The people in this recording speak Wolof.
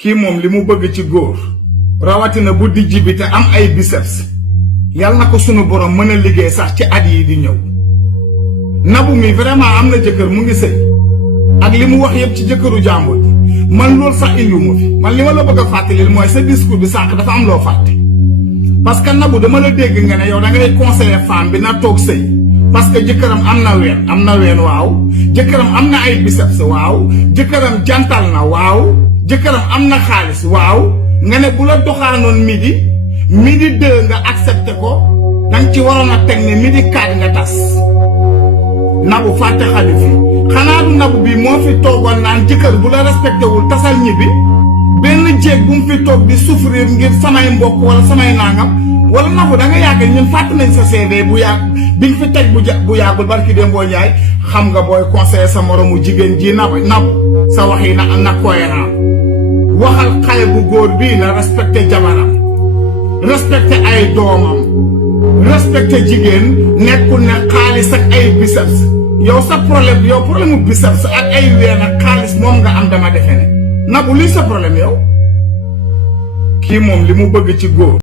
kii moom li mu bëgg ci góor rawatina bu dijj bi te am ay biceps yàlla na ko sunu borom mën a liggéey sax ci at yi di ñëw. Nabou mi vraiment am na jëkkër mu ngi sëy ak li mu wax yëpp ci jëkkëru jàmbur man loolu sax indiwuma fi man li ma la bëgg a fàttalil mooy sa discours bi sànq dafa am loo fàtte. parce que Nabou dama la dégg nga ne yow da ngay conseiller femme bi na toog sëy parce que jëkkëram am na ween waaw jëkkëram am na ay biceps waaw jëkkëram jantal na waaw jëkkëram am na xaalis waaw nga ne bu la doxaanoon midi 2 nga accepté ko danga ci waroon a teg ne midi 4 nga tas. Nabou fàtte xale fi xanaa du Nabou bi moo fi toogoon naan jëkkër bu la respecté wul tasal ñibbi benn jéeg bu mu fi toog di souffrir ngir samay mbokk wala samay nangam wala Nabou da nga yàgg ñun fàtt nañ sa CV bu yàgg bi nga fi teg bu yàggul barki Dembo Ndiaye xam nga booy conseiller sa moromu jigéen ji Nabou sa wax yi na cohérent waxal xale bu góor bii na respecté jabaram respecté ay doomam respecté jigéen nekkul ne xaalis ak ay biceps yow sa problème mu biceps ak ay ween ak xaalis moom nga am dama defe ne Nabou lii sa problème yow kii moom li mu bëgg ci góor